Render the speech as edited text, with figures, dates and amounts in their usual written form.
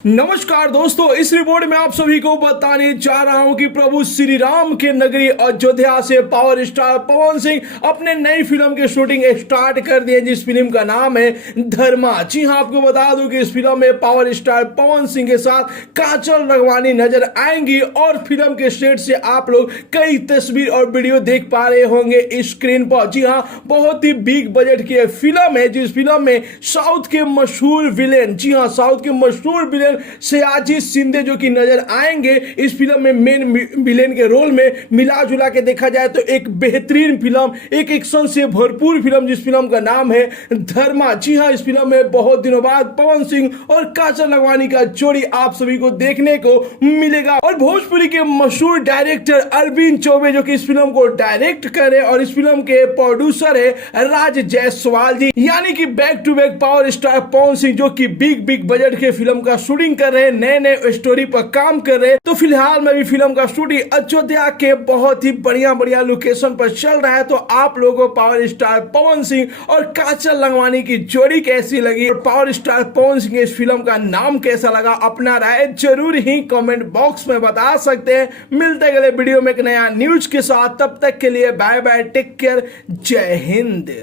नमस्कार दोस्तों, इस रिपोर्ट में आप सभी को बताने जा रहा हूं कि प्रभु श्री राम के नगरी अयोध्या से पावर स्टार पवन सिंह अपने नई फिल्म की शूटिंग स्टार्ट कर दिए, जिस फिल्म का नाम है धर्मा। जी हां, आपको बता दूं कि इस फिल्म में पावर स्टार पवन सिंह के साथ काजल राघवानी नजर आएंगी और फिल्म के सेट से आप लोग कई तस्वीर और वीडियो देख पा रहे होंगे स्क्रीन पर। जी हाँ, बहुत ही बिग बजट की फिल्म है, जिस फिल्म में साउथ के मशहूर विलेन, जी हाँ, साउथ के मशहूर विलेन सयाजी शिंदे जो कि नजर आएंगे इस फिल्म में मेन विलेन के रोल में। मिला जुला के देखा जाए तो एक बेहतरीन फिल्म, एक एक्शन से भरपूर फिल्म, जिस फिल्म का नाम है धर्मा। जी हां, इस फिल्म में बहुत दिनों बाद पवन सिंह और काजल राघवानी का जोड़ी आप सभी को देखने को मिलेगा और भोजपुरी के मशहूर डायरेक्टर अरविंद चौबे जो कि इस फिल्म को डायरेक्ट करे और इस फिल्म के प्रोड्यूसर है राज जायसवाल जी, यानी कि back to back power star Pawan Singh जो कि बिग बजट के फिल्म का शूटिंग कर रहे हैं, नए नए स्टोरी पर काम कर रहे हैं। तो फिलहाल में भी फिल्म का शूटिंग अयोध्या के बहुत ही बढ़िया लोकेशन पर चल रहा है। तो आप लोगों को पावर स्टार पवन सिंह और काजल राघवानी की जोड़ी कैसी लगी और पावर स्टार पवन सिंह इस फिल्म का नाम कैसा लगा, अपना राय जरूर ही कमेंट बॉक्स में बता सकते हैं। मिलते हैं अगले वीडियो में एक नया न्यूज के साथ, तब तक के लिए बाय बाय, टेक केयर, जय हिंद।